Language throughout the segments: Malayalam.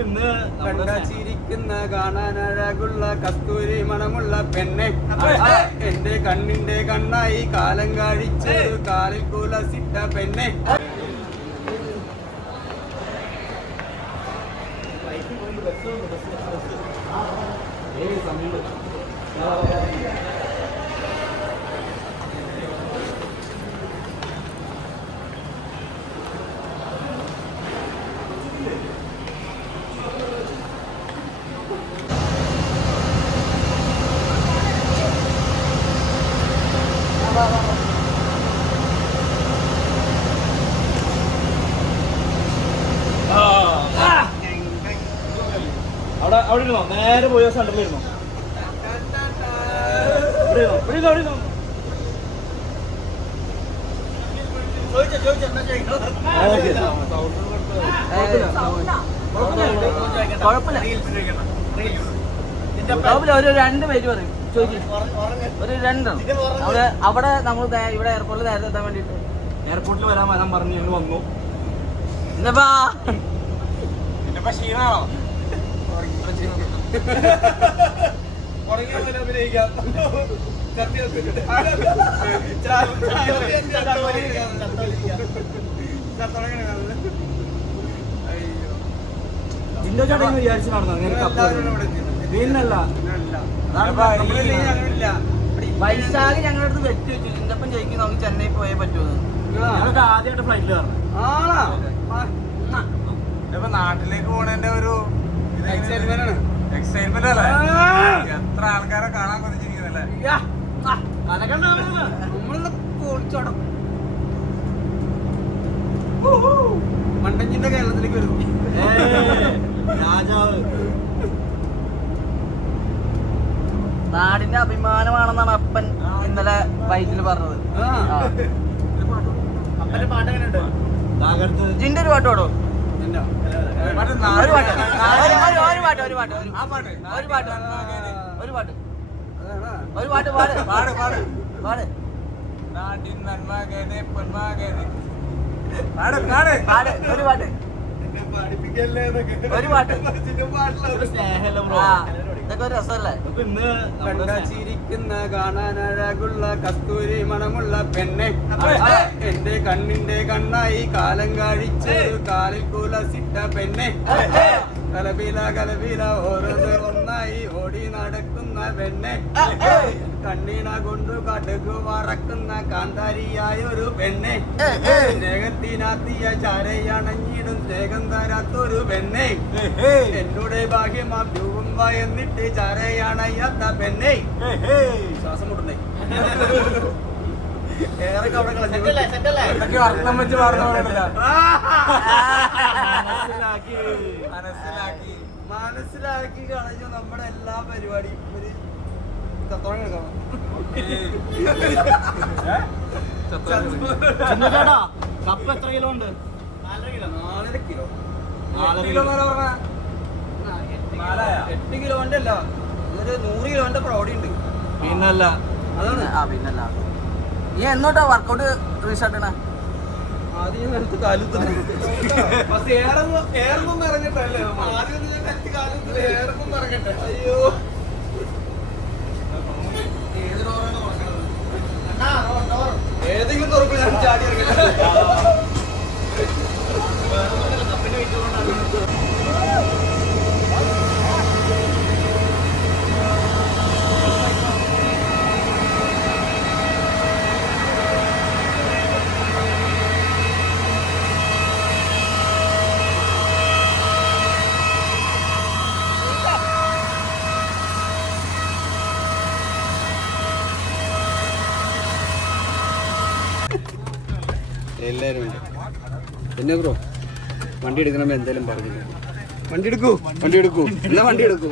കണ്ടാച്ചിരിക്കുന്ന കാണാനഴകുള്ള കസ്തൂരി മണമുള്ള പെണ്ണെ, എന്റെ കണ്ണിന്റെ കണ്ണായി കാലം കഴിച്ചൊരു കാലിൽ കുലസിട്ട പെണ്ണെ. അവിടെ ഇരുന്നോ, നേരെ പോയ സെന്ററിൽ ഇരുന്നോ. ഒരു 2 പേര് പറയും ചോദിക്കും, ഒരു 2 അവിടെ നമ്മൾ ഇവിടെ എയർപോർട്ടിൽ നേരത്തെ എത്താൻ വേണ്ടിട്ട് എയർപോർട്ടിൽ വരാൻ പറഞ്ഞു ഞങ്ങൾ വന്നു. എന്നപ്പാ ക്ഷീണാണോ? ജിൻഡോ ചേട്ടൻ വിചാരിച്ചു നടന്നു. പിന്നല്ല വൈശാഖ് ഞങ്ങളുടെ അടുത്ത് വെച്ച് വെച്ചു, ചിന്തപ്പം ജയിക്കും, നമുക്ക് ചെന്നൈ പോയേ പറ്റുമെന്ന്. ഞങ്ങൾക്ക് ആദ്യമായിട്ട് ഫ്ലൈറ്റിൽ കയറണം. ഇപ്പൊ നാട്ടിലേക്ക് പോണേന്റെ ഒരു എക്സൈറ്റ്മെന്റ് അല്ലേ? എത്ര ആൾക്കാരെ കാണാൻ കൊതിച്ചിരിക്കുന്നല്ലേ? മണ്ടഞ്ഞിന്റെ കേരളത്തിലേക്ക് വരും രാജാവ്. നാടിന്റെ അഭിമാനമാണെന്നാണ് അപ്പൻ ഇന്നലെ വൈകിട്ട് പറഞ്ഞത്. ജിന്റെ ഒരു പാട്ട് പാടോ? നാട്ടിൻ നന്മകനെ പൊന്മകനെ ഇതൊക്കെ ഒരു രസമല്ലേ? കണ്ടാച്ചിരിക്കുന്ന കാണാനഴകുള്ള കസ്തൂരി മണമുള്ള പെണ്ണെ, എന്റെ കണ്ണിന്റെ കണ്ണായി കാലം കഴിച്ചൊരു കാലിൽ കുലസിട്ട പെണ്ണെ. കലബീല കലബീല ഓരോന്ന് ഒന്നായി ഓടി നടക്കുന്ന പെണ്ണെ, കണ്ണീണ കൊണ്ടു കടുകു വറക്കുന്ന കാന്താരിയായൊരു പെണ്ണെ, സ്നേഹത്തിനാത്തിയ ചാരയണഞ്ഞിടും സ്നേഹം തരാത്തൊരു പെണ്ണെ, എന്നോട് ഭാഗ്യമാ രൂപം എന്നിട്ട് ചാരയണയാത്ത പെണ്ണെ. ശ്വാസം മുട്ടണേ, ഏറെ അവിടെ അർത്ഥം വെച്ച് മനസ്സിലാക്കി കളഞ്ഞു നമ്മുടെ എല്ലാ പരിപാടിയും. ഒരു കപ്പ് എത്ര കിലോ ഉണ്ട്? 4 കിലോ. 4 കിലോ 8 കിലോന്റെ അല്ല, ഒരു 100 കിലോന്റെ പ്രൗഢി ഉണ്ട്. പിന്നല്ല അതാണ്. പിന്നല്ല. നീ എന്നോട്ടാ വർക്കൗട്ട് റീസ്റ്റാർട്ട് ചെയ്യണേ? ആദ്യം നിലത്ത് കാലുത്തും ഏറൊന്നും ഇറങ്ങട്ടല്ലേ? ആദ്യം നിലത്ത് കാലുത്തും ഏറൊന്നും ഇറങ്ങട്ടെ. അയ്യോ, ഏതെങ്കിലും തുറപ്പ് ഞാൻ ചാടി ഇറങ്ങട്ടെ. എല്ലാവരും ഉണ്ട്. പിന്നെ ബ്രോ വണ്ടി എടുക്കണമെങ്കിൽ എന്തായാലും പറഞ്ഞു. വണ്ടി എടുക്കൂ എന്നാ വണ്ടി എടുക്കൂ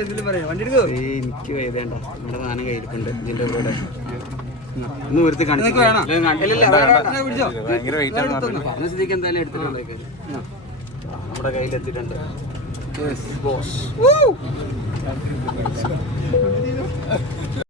എന്തെങ്കിലും പറയാം. വണ്ടി എടുക്കോ? എനിക്ക് വേദണ്ട, നമ്മുടെ സാധനം കയ്യിരിപ്പുണ്ട്. ഇതിന്റെ കൂടെ ഒന്ന് ഒരുത്ത് കാണിച്ചു സ്ഥിതിക്ക് എന്തായാലും എടുത്തിട്ടുണ്ടേക്ക്. നമ്മുടെ കയ്യിലെത്തിയിട്ടുണ്ട്.